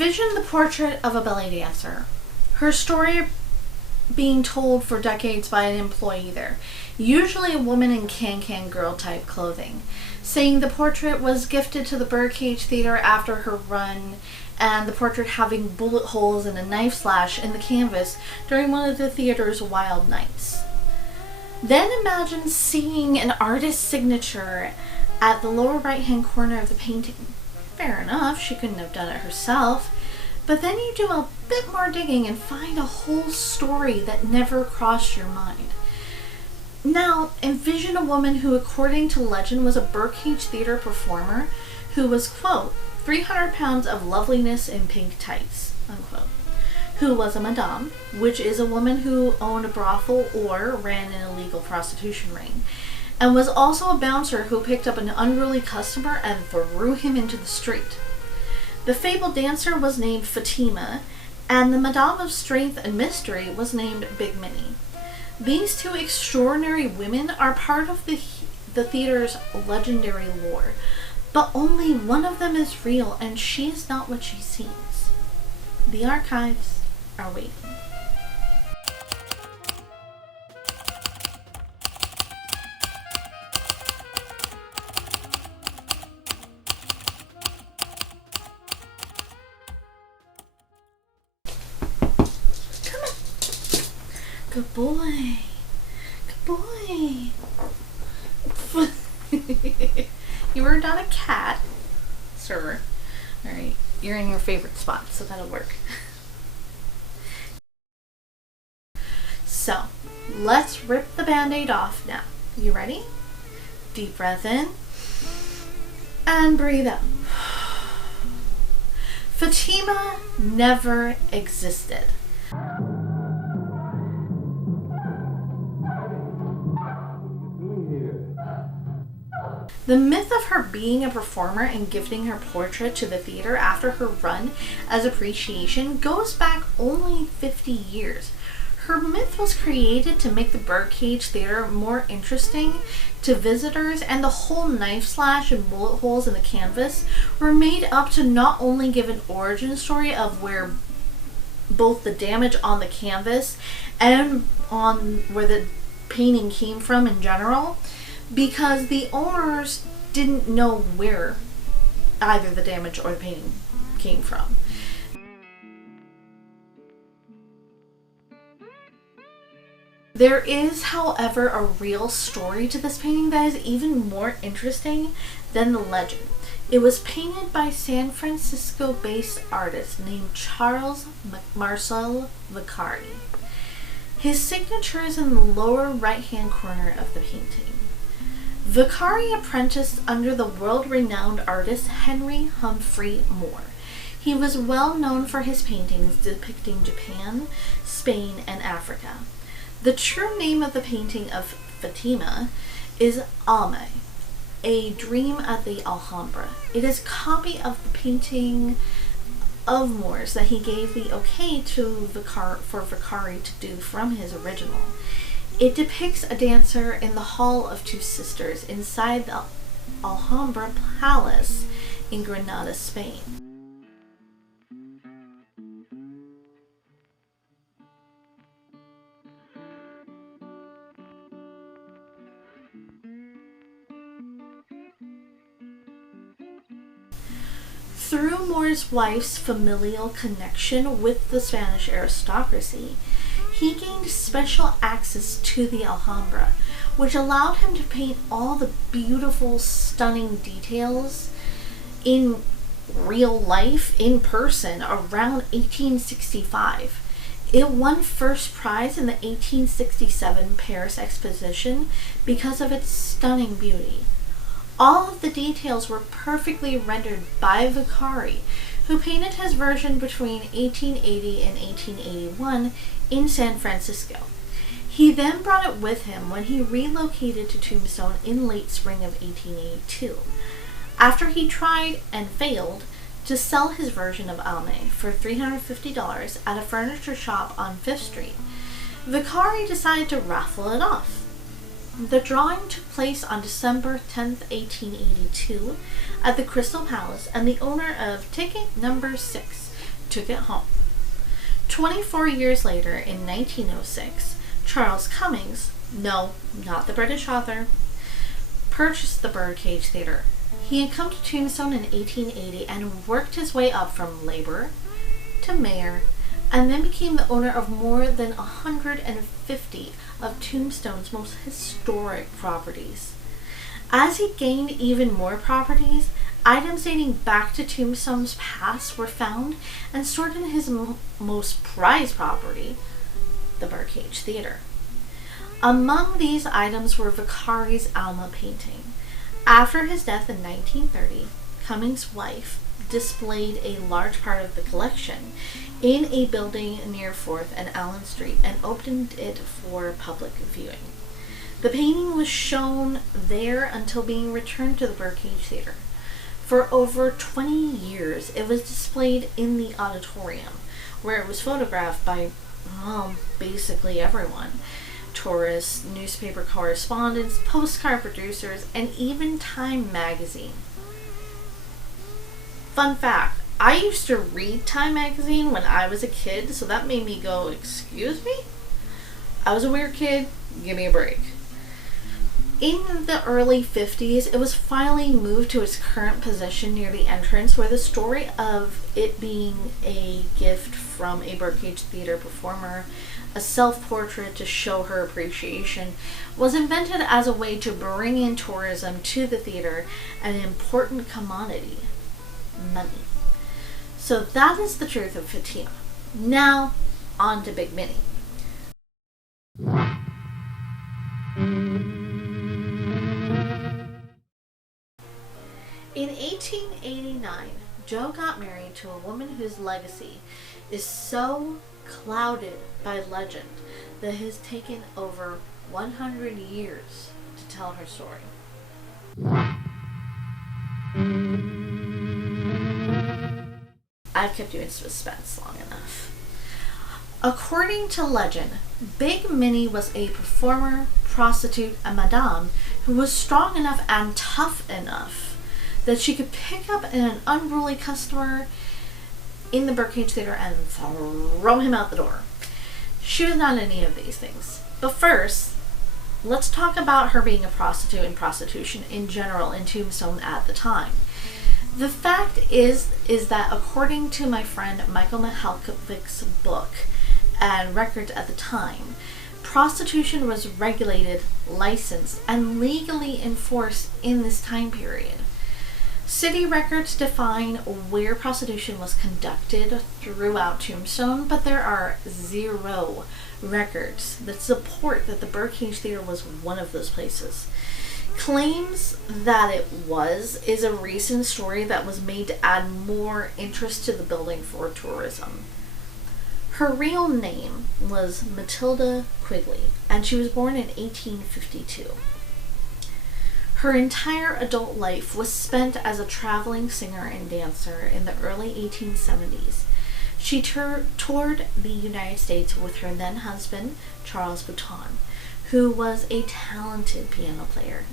Envision the portrait of a belly dancer. Her story being told for decades by an employee there, usually a woman in can-can girl type clothing, saying the portrait was gifted to the Birdcage Theater after her run, and the portrait having bullet holes and a knife slash in the canvas during one of the theater's wild nights. Then imagine seeing an artist's signature at the lower right hand corner of the painting. Fair enough, she couldn't have done it herself. But then you do a bit more digging and find a whole story that never crossed your mind. Now, envision a woman who, according to legend, was a Birdcage Theater performer who was, quote, 300 pounds of loveliness in pink tights, unquote, who was a madame, which is a woman who owned a brothel or ran an illegal prostitution ring, and was also a bouncer who picked up an unruly customer and threw him into the street. The fabled dancer was named Fatima, and the Madame of Strength and Mystery was named Big Minnie. These two extraordinary women are part of the theater's legendary lore, but only one of them is real, and she is not what she seems. The archives are waiting. Good boy. Good boy. You are not a cat, sir. Alright, you're in your favorite spot, so that'll work. So, let's rip the band-aid off now. You ready? Deep breath in. And breathe out. Fatima never existed. The myth of her being a performer and gifting her portrait to the theater after her run as appreciation goes back only 50 years. Her myth was created to make the Birdcage Theater more interesting to visitors, and the whole knife slash and bullet holes in the canvas were made up to not only give an origin story of where both the damage on the canvas and on where the painting came from in general, because the owners didn't know where either the damage or the painting came from. There is, however, a real story to this painting that is even more interesting than the legend. It was painted by San Francisco-based artist named Charles Marcel Vicari. His signature is in the lower right-hand corner of the painting. Vicari apprenticed under the world-renowned artist Henry Humphrey Moore. He was well known for his paintings depicting Japan, Spain, and Africa. The true name of the painting of Fatima is Alme, a dream at the Alhambra. It is a copy of the painting of Moore's that he gave the okay to for Vicari to do from his original. It depicts a dancer in the Hall of Two Sisters inside the Alhambra Palace in Granada, Spain. Through Moore's wife's familial connection with the Spanish aristocracy, he gained special access to the Alhambra, which allowed him to paint all the beautiful, stunning details in real life, in person, around 1865. It won first prize in the 1867 Paris Exposition because of its stunning beauty. All of the details were perfectly rendered by Vicari, who painted his version between 1880 and 1881 in San Francisco. He then brought it with him when he relocated to Tombstone in late spring of 1882, after he tried and failed to sell his version of Alme for $350 at a furniture shop on 5th Street. Vicari decided to raffle it off. The drawing took place on December 10th, 1882 at the Crystal Palace, and the owner of ticket number 6 took it home. 24 years later, in 1906, Charles Cummings, no, not the British author, purchased the Birdcage Theater. He had come to Tombstone in 1880 and worked his way up from laborer to mayor, and then became the owner of more than 150 of Tombstone's most historic properties. As he gained even more properties, items dating back to Tombstone's past were found and stored in his most prized property, the Birdcage Theater. Among these items were Vicari's Alma painting. After his death in 1930, Cummings' wife displayed a large part of the collection in a building near 4th and Allen Street and opened it for public viewing. The painting was shown there until being returned to the Birdcage Theater. For over 20 years, it was displayed in the auditorium, where it was photographed by, well, basically everyone. Tourists, newspaper correspondents, postcard producers, and even Time magazine. Fun fact, I used to read Time magazine when I was a kid, so that made me go, excuse me? I was a weird kid, give me a break. In the early 50s, it was finally moved to its current position near the entrance, where the story of it being a gift from a Birdcage Theater performer, a self-portrait to show her appreciation, was invented as a way to bring in tourism to the theater, an important commodity, money. So that is the truth of Fatima. Now, on to Big Minnie. In 1889, Joe got married to a woman whose legacy is so clouded by legend that it has taken over 100 years to tell her story. I've kept you in suspense long enough. According to legend, Big Minnie was a performer, prostitute, and madame who was strong enough and tough enough that she could pick up an unruly customer in the Birdcage Theater and throw him out the door. She was not any of these things. But first, let's talk about her being a prostitute and prostitution in general in Tombstone at the time. The fact is that according to my friend Michael Mihalkovic's book and records at the time, prostitution was regulated, licensed, and legally enforced in this time period. City records define where prostitution was conducted throughout Tombstone, but there are 0 records that support that the Birdcage Theater was one of those places. Claims that it is a recent story that was made to add more interest to the building for tourism. Her real name was Matilda Quigley, and she was born in 1852. Her entire adult life was spent as a traveling singer and dancer in the early 1870s. She toured the United States with her then husband, Charles Bouton, who was a talented piano player.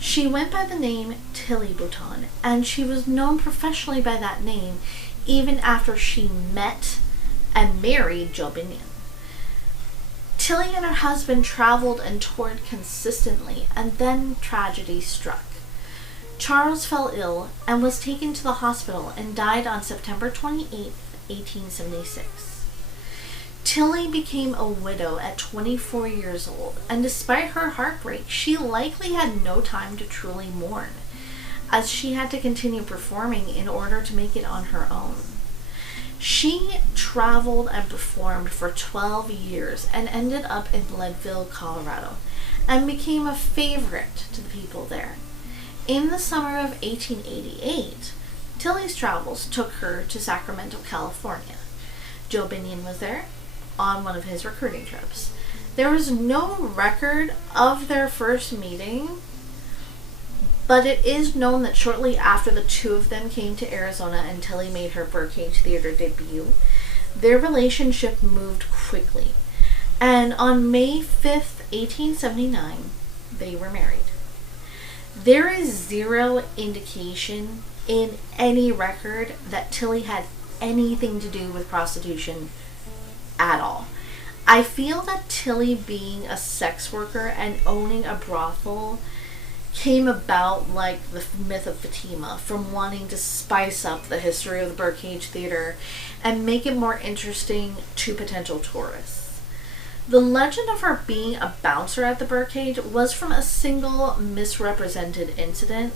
She went by the name Tilly Bouton, and she was known professionally by that name even after she met and married Joe Binion. Tilly and her husband traveled and toured consistently, and then tragedy struck. Charles fell ill and was taken to the hospital and died on September 28, 1876. Tilly became a widow at 24 years old, and despite her heartbreak, she likely had no time to truly mourn, as she had to continue performing in order to make it on her own. She traveled and performed for 12 years and ended up in Leadville, Colorado, and became a favorite to the people there. In the summer of 1888, Tilly's travels took her to Sacramento, California. Joe Binion was there on one of his recruiting trips. There was no record of their first meeting, but it is known that shortly after the two of them came to Arizona and Tilly made her Birdcage Theater debut, their relationship moved quickly. And on May 5th, 1879, they were married. There is 0 indication in any record that Tilly had anything to do with prostitution at all. I feel that Tilly being a sex worker and owning a brothel came about like the myth of Fatima, from wanting to spice up the history of the Birdcage Theater and make it more interesting to potential tourists. The legend of her being a bouncer at the Birdcage was from a single misrepresented incident,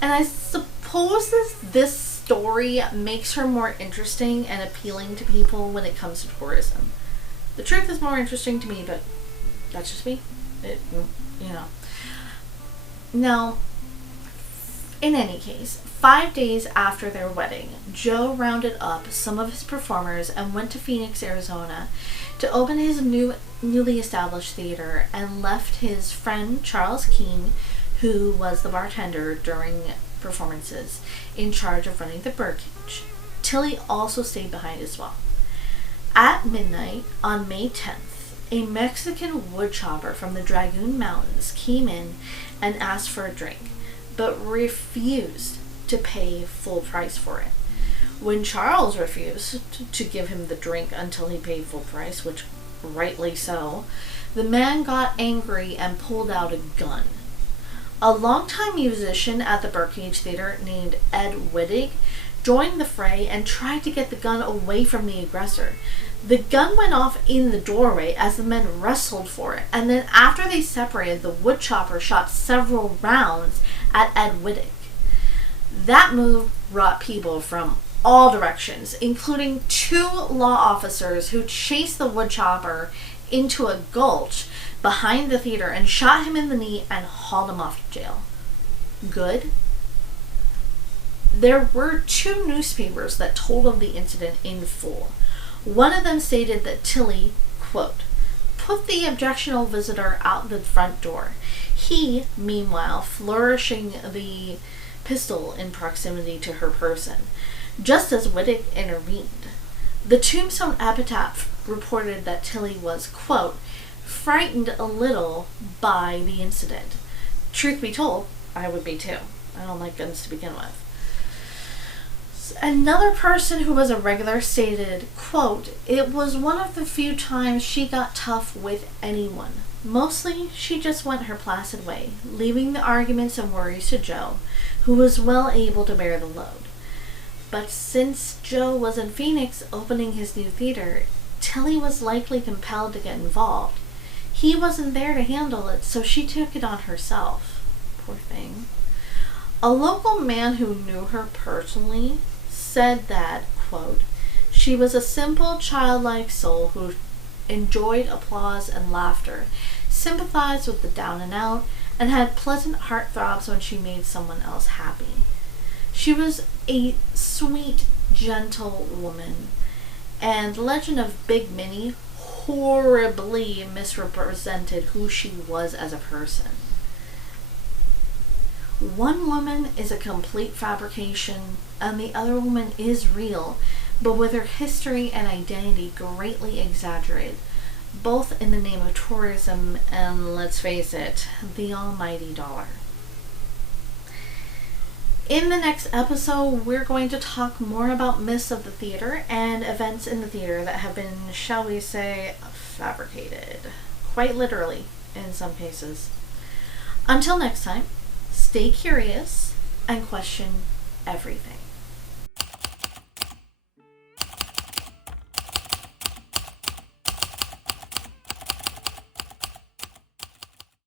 and I suppose this story makes her more interesting and appealing to people when it comes to tourism. The truth is more interesting to me, but that's just me. You know. Now, in any case, 5 days after their wedding, Joe rounded up some of his performers and went to Phoenix, Arizona to open his newly established theater, and left his friend Charles King, who was the bartender during performances, in charge of running the Birdcage. Tilly also stayed behind as well. At midnight on May 10th, a Mexican woodchopper from the Dragoon Mountains came in and asked for a drink, but refused to pay full price for it. When Charles refused to give him the drink until he paid full price, which rightly so, the man got angry and pulled out a gun. A longtime musician at the Birdcage Theater named Ed Wittig joined the fray and tried to get the gun away from the aggressor. The gun went off in the doorway as the men wrestled for it, and then after they separated, the woodchopper shot several rounds at Ed Wittig. That move brought people from all directions, including 2 law officers who chased the woodchopper into a gulch behind the theater and shot him in the knee and hauled him off to jail. Good? There were 2 newspapers that told of the incident in full. One of them stated that Tilly, quote, put the objectionable visitor out the front door. He, meanwhile, flourishing the pistol in proximity to her person, just as Wittig intervened. The Tombstone epitaph reported that Tilly was, quote, frightened a little by the incident. Truth be told, I would be too. I don't like guns to begin with. Another person who was a regular stated, quote, it was one of the few times she got tough with anyone. Mostly, she just went her placid way, leaving the arguments and worries to Joe, who was well able to bear the load. But since Joe was in Phoenix opening his new theater, Tilly was likely compelled to get involved. He wasn't there to handle it, so she took it on herself. Poor thing. A local man who knew her personally said that, quote, she was a simple, childlike soul who enjoyed applause and laughter, sympathized with the down and out, and had pleasant heartthrobs when she made someone else happy. She was a sweet, gentle woman, and the legend of Big Minnie horribly misrepresented who she was as a person. One woman is a complete fabrication, and the other woman is real, but with her history and identity greatly exaggerated, both in the name of tourism and, let's face it, the almighty dollar. In the next episode, we're going to talk more about myths of the theater and events in the theater that have been, shall we say, fabricated. Quite literally, in some cases. Until next time, stay curious and question everything.